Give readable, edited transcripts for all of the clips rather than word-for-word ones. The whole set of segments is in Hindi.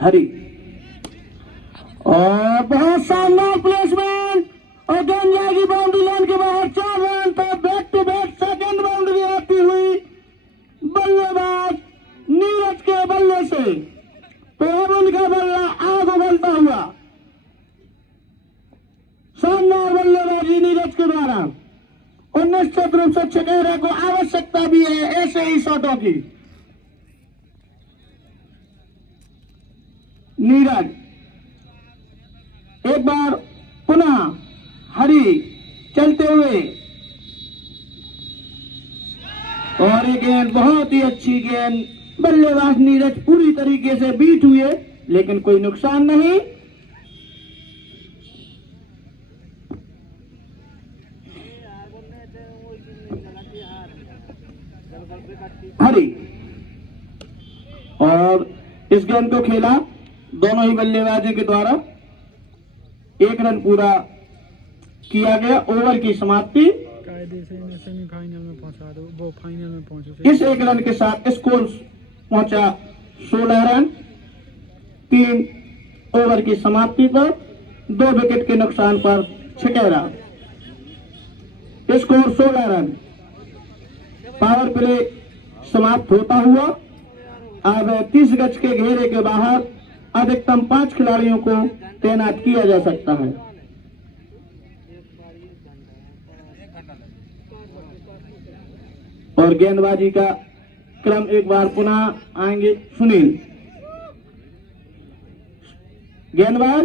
हरी और बहुत शानदार प्लेसमेंट और गेंद जाएगी बाउंड्री लाइन के बाहर। 4 रन पर back to back second boundary आती हुई बल्लेबाज नीरज के बल्ले से। तो अब उनका बल्ला आग उगलता हुआ शानदार बल्लेबाजी नीरज के द्वारा। और निश्चित रूप से छकेरा को आवश्यकता भी है ऐसे ही शॉटों की। नीरज एक बार पुनः हरी चलते हुए और ये गेंद बहुत ही अच्छी गेंद। बल्लेबाज नीरज पूरी तरीके से बीट हुए लेकिन कोई नुकसान नहीं। हरी और इस गेंद को खेला दोनों ही बल्लेबाजों के द्वारा। 1 रन पूरा किया गया। ओवर की समाप्ति। कायदे से इन्हें सेमीफाइनल में पहुंचा दो, वो फाइनल में पहुंचे। इस 1 रन के साथ स्कोर पहुंचा 16 रन। 3 ओवर की समाप्ति पर 2 विकेट के नुकसान पर छकेरा। Score 16 run. पावर प्ले समाप्त होता हुआ अब 30 गज के घेरे के बाहर अधिकतम 5 खिलाड़ियों को तैनात किया जा सकता है। और गेंदबाजी का क्रम एक बार पुनः आएंगे सुनील। गेंदबाज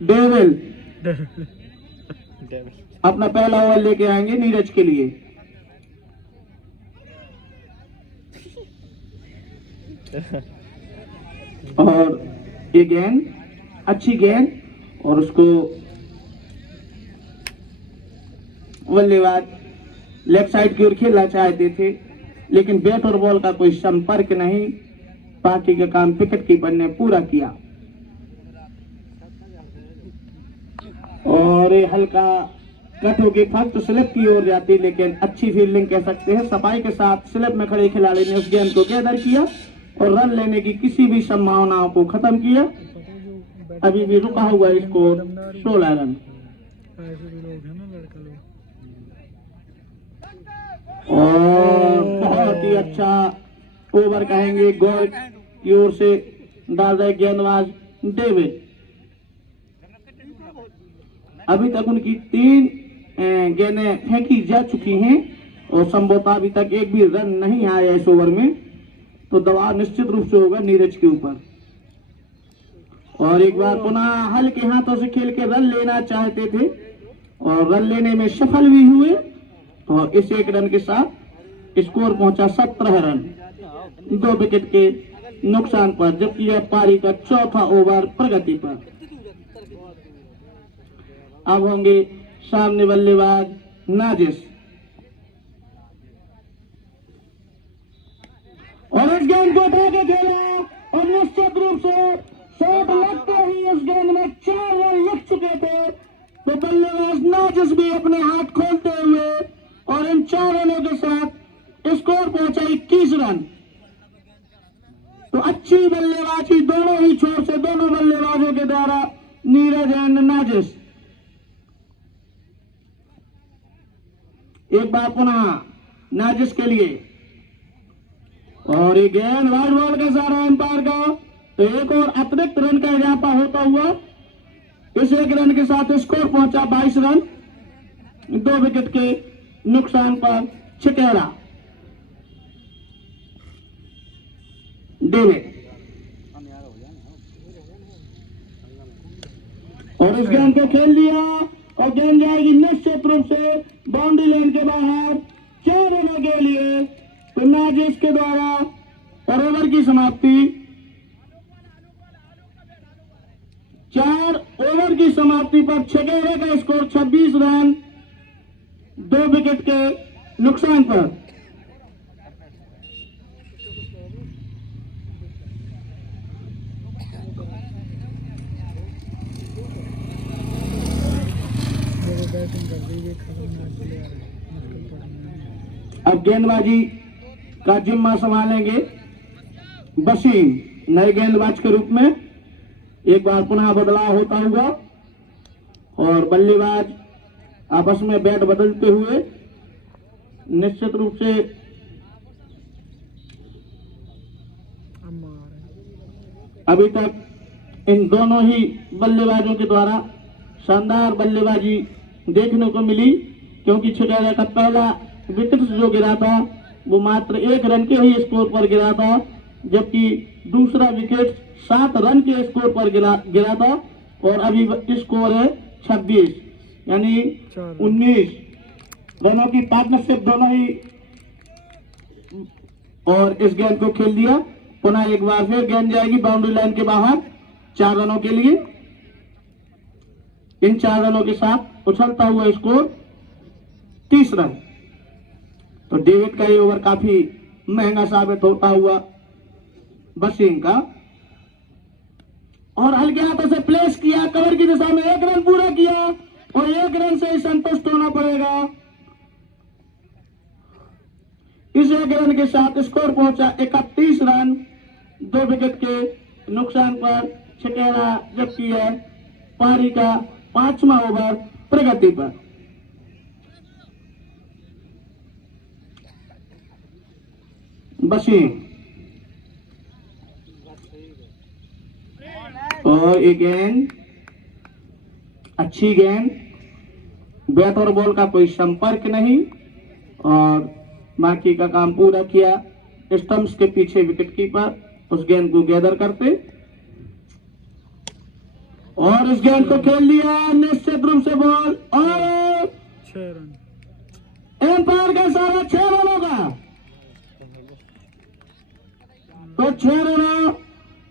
डेविल अपना पहला ओवर लेके आएंगे नीरज के लिए। और ये गेंद अच्छी गेंद और उसको बल्लेबाज लेफ्ट साइड की ओर खेलना चाहते थे लेकिन बैट और बॉल का कोई संपर्क नहीं। बाकी का काम विकेट कीपर ने पूरा किया। और ये हल्का कट होगी फर्स्ट स्लिप की ओर जाती लेकिन अच्छी फील्डिंग कह सकते हैं। सफाई के साथ स्लिप में खड़े खिलाड़ी ने उस गेंद को गैदर किया और रन लेने की किसी भी संभावनाओं को खत्म किया। अभी भी रुका हुआ स्कोर 16 रन। और बहुत ही अच्छा ओवर कहेंगे गोल की ओर से डाल रहे गेंदबाज डेविड। अभी तक उनकी 3 गेंदें फेंकी जा चुकी हैं और संभवतः अभी तक एक भी रन नहीं आया इस ओवर में। तो दबाव निश्चित रूप से होगा नीरज के ऊपर। और एक बार पुनः हल्के हाथों से खेल के रन लेना चाहते थे और रन लेने में सफल भी हुए। तो इस 1 रन के साथ स्कोर पहुंचा 17 रन 2 विकेट के नुकसान पर। जबकि यह पारी का चौथा ओवर प्रगति पर। अब होंगे सामने बल्लेबाज नाजिस। और इस गेंद को उठा के खेला और निश्चित रूप से शॉट लगते ही इस गेंद में 4 रन लग चुके थे। तो बल्लेबाज नाजिस भी अपने हाथ खोलते हुए और इन 4 रनों के साथ स्कोर पहुंचा 21 रन। तो अच्छी बल्लेबाजी दोनों ही छोर से दोनों बल्लेबाजों के द्वारा नीरज एंड नाजिस। एक बार पुनः नाजिस के लिए और ये गेंद वाइड बॉल का सारा अंपायर का। तो एक और अतिरिक्त रन का इजाफा होता हुआ इस 1 रन के साथ स्कोर पहुंचा 22 रन 2 विकेट के नुकसान पर छकेरा। डेविड और इस गेंद को खेल लिया और गेंद जाएगी निश्चित रूप से बाउंड्री लाइन के बाहर 4 रनों के लिए। तो नाजिस के द्वारा और ओवर की समाप्ति 4 ओवर की समाप्ति पर छकेरे का स्कोर 26 रन 2 विकेट के नुकसान पर। अब गेंदबाजी का जिम्मा संभालेंगे वसीम नए गेंदबाज के रूप में एक बार पुनः बदलाव होता हुआ और बल्लेबाज आपस में बैट बदलते हुए निश्चित रूप से अभी तक इन दोनों ही बल्लेबाजों के द्वारा शानदार बल्लेबाजी देखने को मिली, क्योंकि छिटेरा का पहला विकेट जो गिरा था वो मात्र 1 रन के ही स्कोर पर गिरा था, जबकि दूसरा विकेट 7 रन के स्कोर पर गिरा था और अभी स्कोर है 26 यानी 19 रनों की पार्टनरशिप दोनों ही और इस गेंद को खेल दिया। पुनः एक बार फिर गेंद जाएगी बाउंड्री लाइन के बाहर 4 रनों के लिए। इन 4 रनों के साथ उछलता हुआ स्कोर 30 रन। तो डेविड का ये ओवर काफी महंगा साबित होता हुआ वसीम का, और हल्के हाथों से प्लेस किया, कवर की दिशा में 1 रन पूरा किया और 1 रन से ही संतुष्ट होना पड़ेगा। इस 1 रन के साथ स्कोर पहुंचा 31 रन। 2 विकेट के नुकसान पर छिटेरा जबकि है पारी का 5वां ओवर प्रगति पर। वसीम और ये गेंद अच्छी गेंद, बैट और बॉल का कोई संपर्क नहीं और बाकी का काम पूरा किया स्टंप्स के पीछे विकेट कीपर उस गेंद को गैदर करते और इस गेंद को खेल लिया निश्चित रूप से बॉल और 6 रन। एम्पायर का सारा 6 रनों का, तो 6 रनों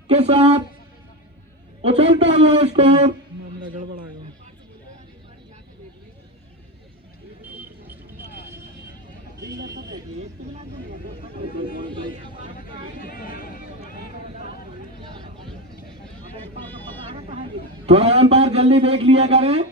के साथ उछलता हुआ स्कोर मामला गड़बड़ आ गया। थोड़ा एम्पायर जल्दी देख लिया करें।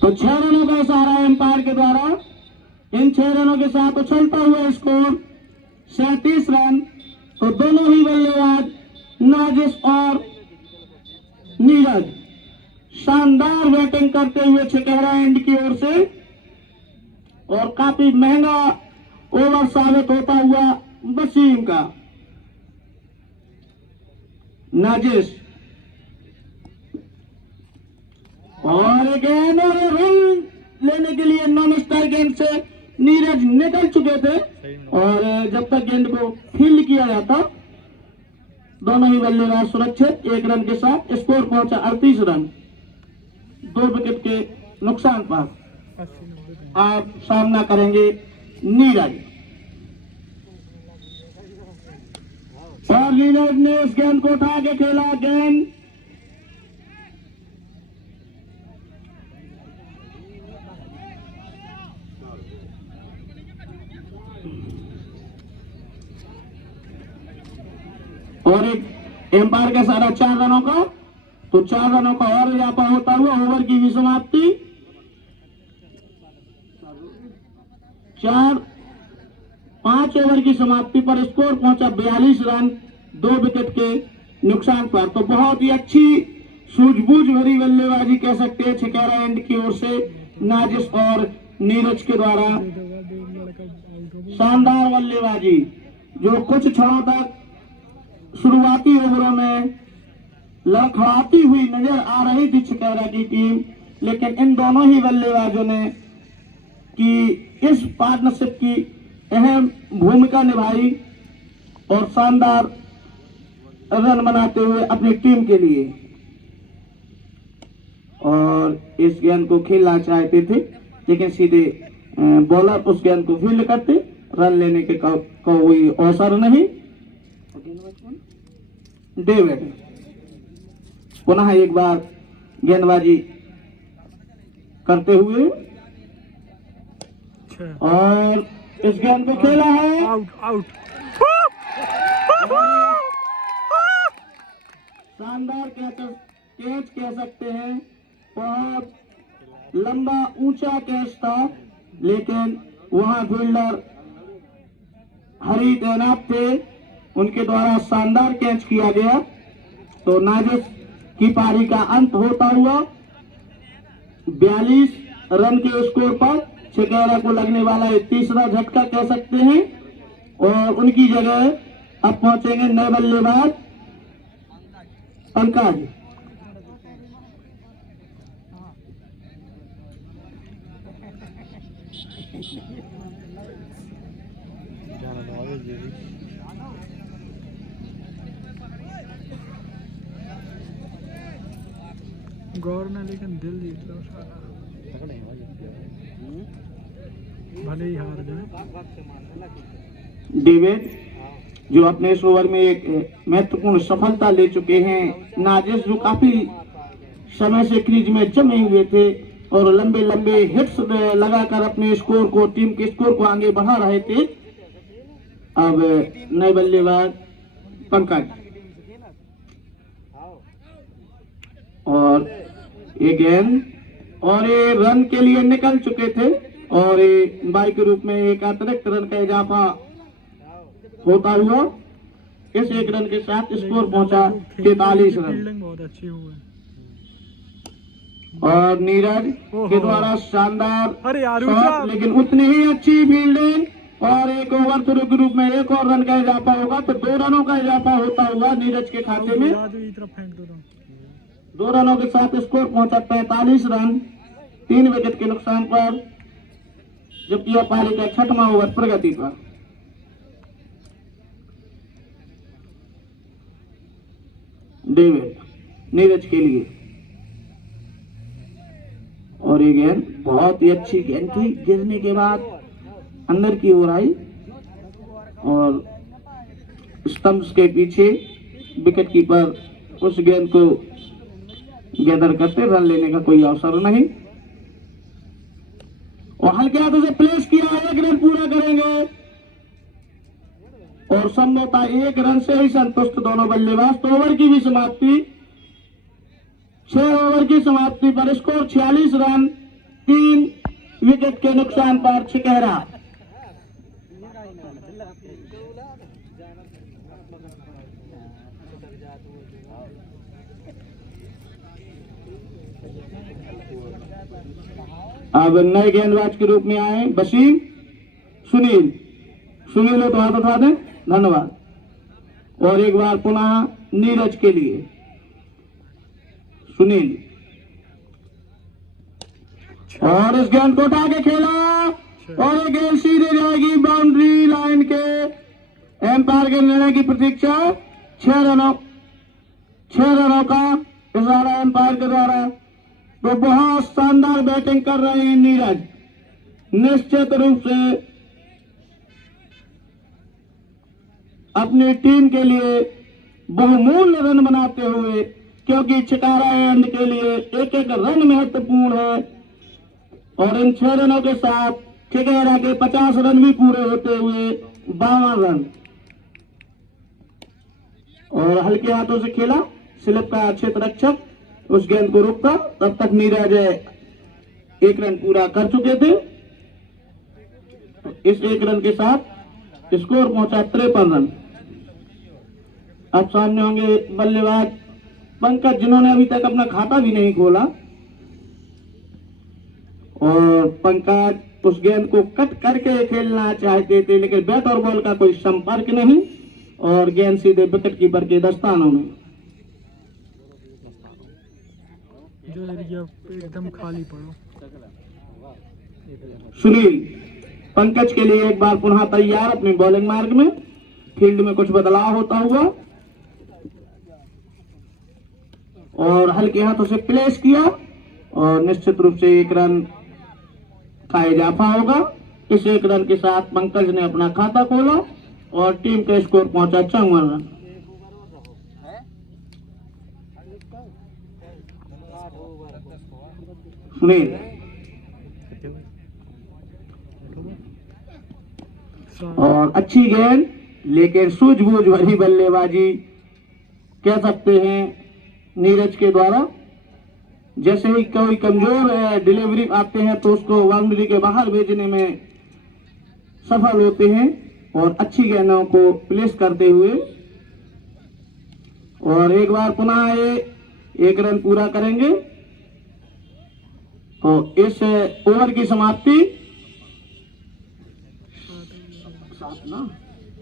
तो 6 रनों का इशारा एम्पायर के द्वारा। इन 6 रनों के साथ उछलता हुआ स्कोर 37 रन। तो दोनों ही बल्लेबाज नाजिश और नीरज शानदार बैटिंग करते हुए छिटेरा एंड की ओर से और काफी महंगा ओवर साबित होता हुआ वसीम का। नाजिश और गेंद और रन लेने के लिए नॉन स्ट्राइक गेंद से नीरज निकल चुके थे और जब तक गेंद को फील्ड किया जाता दोनों ही बल्लेबाज सुरक्षित 1 रन के साथ स्कोर पहुंचा 38 रन। 2 विकेट के नुकसान पर आप सामना करेंगे नीरज और नीरज ने इस गेंद को उठा के खेला। गेंद और एक एम्पायर का सारा 4 रनों का, तो 4 रनों का और इजाफा होता हुआ ओवर की भी समाप्ति। 5 ओवर की समाप्ति पर स्कोर पहुंचा 42 रन 2 विकेट के नुकसान पर। तो बहुत ही अच्छी सूझबूझ भरी बल्लेबाजी कह सकते हैं छिटेरा एंड की ओर से नाजिश और नीरज के द्वारा। शानदार बल्लेबाजी जो कुछ क्षणों तक शुरुआती ओवरों में लड़खड़ाती हुई नजर आ रही थी छिटेरा की टीम, लेकिन इन दोनों ही बल्लेबाजों ने कि इस पार्टनरशिप की अहम भूमिका निभाई और शानदार रन बनाते हुए अपनी टीम के लिए और इस गेंद को खेलना चाहते थे लेकिन सीधे बॉलर उस गेंद को फील्ड करते, रन लेने के कोई अवसर नहीं। डेविड पुनः एक बार गेंदबाजी करते हुए और इस गेंद को खेला है, आउट आउट। शानदार कैच कह सकते हैं। बहुत लंबा ऊंचा कैच था, लेकिन वहां फील्डर हरी तैनात थे, उनके द्वारा शानदार कैच किया गया। तो नाजिस की पारी का अंत होता हुआ 42 रन के स्कोर पर छिकेरा को लगने वाला एक तीसरा झटका कह सकते हैं, और उनकी जगह अब पहुंचेंगे नए बल्लेबाज पंकज। गौर ने लेकिन दिल जीत लो सारा, भले ही हार जाए। डेविड जो अपने इस ओवर में एक महत्वपूर्ण सफलता ले चुके हैं। नाजिस जो काफी समय से क्रीज में जमे हुए थे और लंबे लंबे हिट्स लगाकर अपने स्कोर को, टीम के स्कोर को आगे बढ़ा रहे थे। अब नए बल्लेबाज पंकज, और ये गेंद और ये रन के लिए निकल चुके थे, और ये बाई के रूप में एक अतिरिक्त रन का इजाफा होता हुआ इस एक रन के साथ स्कोर पहुंचा 43 रन। फील्डिंग बहुत अच्छी हुई और नीरज के द्वारा शानदार अरे यार शॉट, लेकिन उतनी ही अच्छी फील्डिंग, और एक ओवर थ्रू के रूप में एक और रन का इजाफा होगा, तो 2 रनों का इजाफा होता हुआ नीरज के खाते में। 2 रनों के साथ स्कोर पहुंचा 45 रन 3 विकेट के नुकसान पर, जबकि यह पारी का 6वां ओवर प्रगति पर। डेविड नीरज के लिए, और ये गेंद बहुत ही अच्छी गेंद थी, गिरने के बाद अंदर की ओर आई और स्टंप्स के पीछे विकेट कीपर उस गेंद को गैदर करते, रन लेने का कोई अवसर नहीं, और हल्के हाथों से प्लेस किया, 1 रन पूरा करेंगे और संभवतः 1 रन से ही संतुष्ट दोनों बल्लेबाज। तो ओवर की भी समाप्ति, 6 ओवर की समाप्ति पर स्कोर 46 रन 3 विकेट के नुकसान पर छिकेरा। अब नए गेंदबाज के रूप में आए वसीम, सुनील हो तो हाथ उठा दें, धन्यवाद। और एक बार पुनः नीरज के लिए सुनील, और इस गेंद को उठा के खेला, और ये गेंद सीधे जाएगी बाउंड्री लाइन के। एम्पायर के निर्णय की प्रतीक्षा, 6 रनों का इशारा एम्पायर के द्वारा। तो बहुत शानदार बैटिंग कर रहे हैं नीरज, निश्चित रूप से अपनी टीम के लिए बहुमूल्य रन बनाते हुए, क्योंकि छिकारा एंड के लिए एक एक रन महत्वपूर्ण है, और इन 6 रनों के साथ छिकेरा के 50 रन भी पूरे होते हुए 52 रन। और हल्के हाथों से खेला, स्लिप का क्षेत्र रक्षक उस गेंद को रोकता, तब तक नीरज 1 रन पूरा कर चुके थे। इस 1 रन के साथ स्कोर पहुंचा 53 रन। अब सामने होंगे बल्लेबाज पंकज, जिन्होंने अभी तक अपना खाता भी नहीं खोला, और पंकज उस गेंद को कट करके खेलना चाहते थे, लेकिन बैट और बॉल का कोई संपर्क नहीं, और गेंद सीधे विकेट कीपर के दस्तानों में। जो एरिया एकदम खाली पड़ो। सुनील पंकज के लिए एक बार पुनः तैयार अपने बॉलिंग मार्ग में, फील्ड में कुछ बदलाव होता हुआ, और हल्के हाथों से प्लेस किया, और निश्चित रूप से 1 रन का इजाफा होगा। इस 1 रन के साथ पंकज ने अपना खाता खोला, और टीम का स्कोर पहुंचा 54 रन। सुनील और अच्छी गेंद, लेकिन सूझबूझ भरी बल्लेबाजी कह सकते हैं नीरज के द्वारा। जैसे ही कोई कमजोर डिलीवरी आते हैं तो उसको बाउंड्री के बाहर भेजने में सफल होते हैं और अच्छी गेंदों को प्लेस करते हुए। और एक बार पुनः ये 1 रन पूरा करेंगे तो इस ओवर की समाप्ति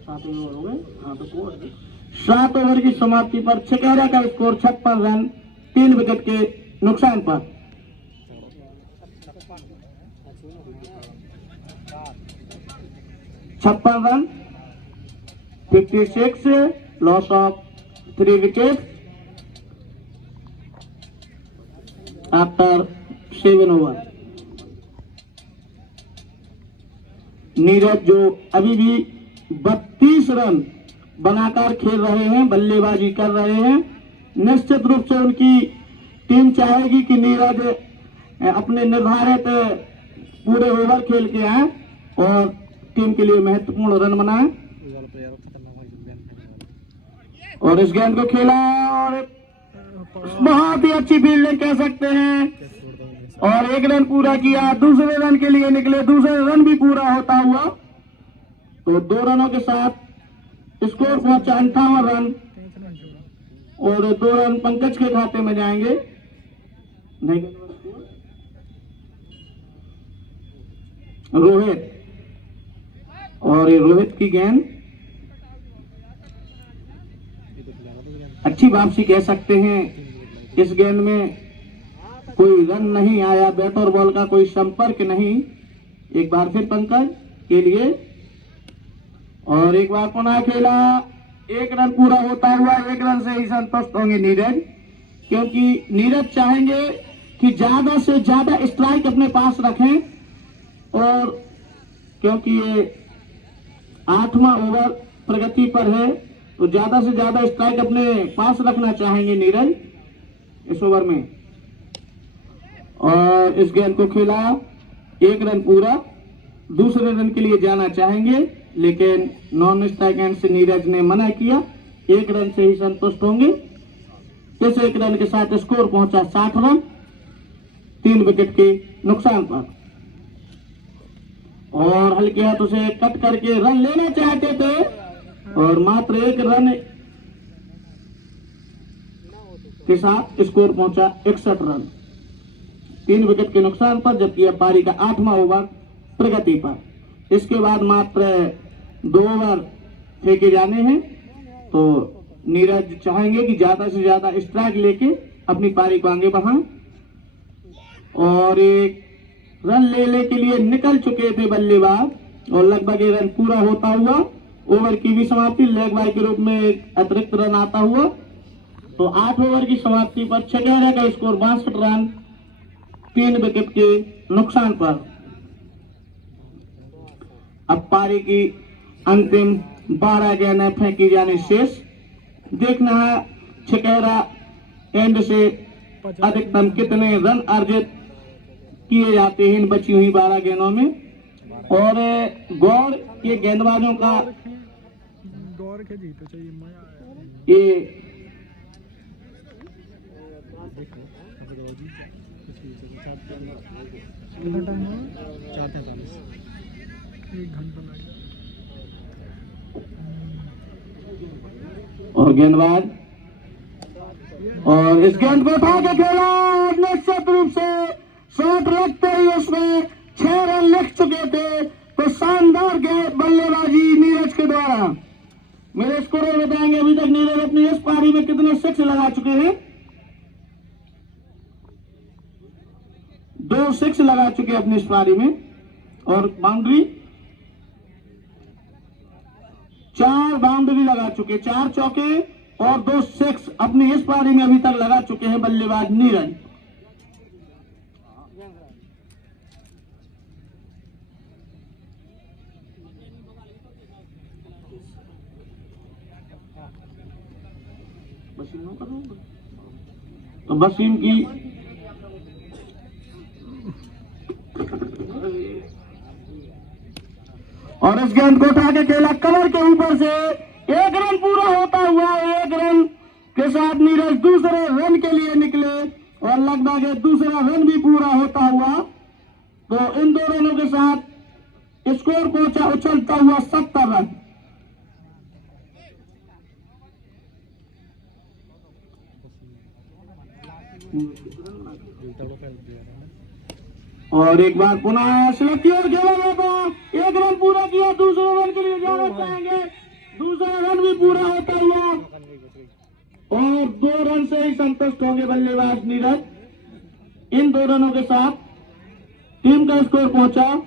7 ओवर हो गए। हाँ तो 7 ओवर की समाप्ति पर छकेरा का स्कोर 56 रन 3 विकेट के नुकसान पर। छप्पन run 56 loss of 3 wicket after 7 over. Neeraj जो अभी भी 32 रन बनाकर खेल रहे हैं, बल्लेबाजी कर रहे हैं। निश्चित रूप से उनकी टीम चाहेगी कि नीरज अपने निर्धारित पूरे ओवर खेल के आए और टीम के लिए महत्वपूर्ण रन बनाए। और इस गेंद को खेला और बहुत ही अच्छी फील्डिंग कह सकते हैं और 1 रन पूरा किया। दूसरे रन के लिए निकले, दूसरे रन भी पूरा होता हुआ तो 2 रनों के साथ स्कोर पहुंचा 58 रन और 2 रन पंकज के खाते में जाएंगे। नहीं रोहित, और ये रोहित की गेंद अच्छी वापसी कह सकते हैं। इस गेंद में कोई रन नहीं आया, बैट और बॉल का कोई संपर्क नहीं। एक बार फिर पंकज के लिए और एक बार पुनः खेला, 1 रन पूरा होता हुआ 1 रन से ही संतुष्ट होंगे नीरज, क्योंकि नीरज चाहेंगे कि ज्यादा से ज्यादा स्ट्राइक अपने पास रखें। और क्योंकि ये 8वां ओवर प्रगति पर है तो ज्यादा से ज्यादा स्ट्राइक अपने पास रखना चाहेंगे नीरज इस ओवर में। और इस गेंद को खेला, 1 रन पूरा, दूसरे रन के लिए जाना चाहेंगे लेकिन नॉन स्ट्राइक एंड से नीरज ने मना किया। 1 रन से ही संतुष्ट होंगे। इस 1 रन के साथ स्कोर पहुंचा 60 रन 3 विकेट के नुकसान पर। और हल्के हाथों से कट करके रन लेना चाहते थे और मात्र 1 रन के साथ स्कोर पहुंचा 61 रन 3 विकेट के नुकसान पर, जबकि अब पारी का 8वां ओवर प्रगति पर। इसके बाद मात्र 2 ओवर फेंके जाने हैं तो नीरज चाहेंगे कि ज्यादा से ज्यादा स्ट्राइक लेके अपनी पारी को आगे बढ़ाएं। और 1 रन लेने के लिए निकल चुके थे बल्लेबाज और लगभग 1 रन पूरा होता हुआ ओवर की भी समाप्ति लेग बाय के रूप में एक अतिरिक्त रन आता हुआ तो 8 ओवर की समाप्ति पर छकेरा का स्कोर 62 रन 3 विकेट के नुकसान पर। अब पारी की अंतिम 12 गेंदें फेंकी जानी शेष। देखना है छकेरा एंड से अधिकतम कितने रन अर्जित किए जाते हैं इन बची हुई 12 गेंदों में। और गौर ये गेंदबाजों का गौर के जीतो चाहिए मजा आया। ये कितना टाइम हुआ? 4:43 1 घंटा लगा। और गेंदबाज और इस गेंद को उठा के खेला, निश्चित रूप से शॉट लगते ही उसमें 6 रन लिख चुके थे। तो शानदार बल्लेबाजी नीरज के द्वारा। मेरे स्कोर बताएंगे अभी तक नीरज अपनी इस पारी में कितने 6 लगा चुके हैं। 2 6 लगा चुके अपनी इस पारी में और बाउंड्री 4 बाउंड्री लगा चुके, 4 चौके और 2 6 अपनी इस पारी में अभी तक लगा चुके हैं बल्लेबाज नीरज। तो वसीम की और और इस गेंद को उठा के खेला कवर के ऊपर से, 1 रन पूरा होता हुआ, 1 रन के साथ नीरज दूसरे रन के लिए निकले और लगभग दूसरा रन भी पूरा होता हुआ। तो इन 2 रनों के साथ स्कोर पहुंचा उछलता हुआ 70 रन। और एक बार पुनः सिलेक्ट और खेला गया था, 1 रन पूरा किया, दूसरे रन के लिए जाना चाहेंगे, दूसरा रन भी पूरा होता हुआ और 2 रन से ही संतुष्ट होंगे बल्लेबाज नीरज। इन 2 रनों के साथ टीम का स्कोर पहुंचा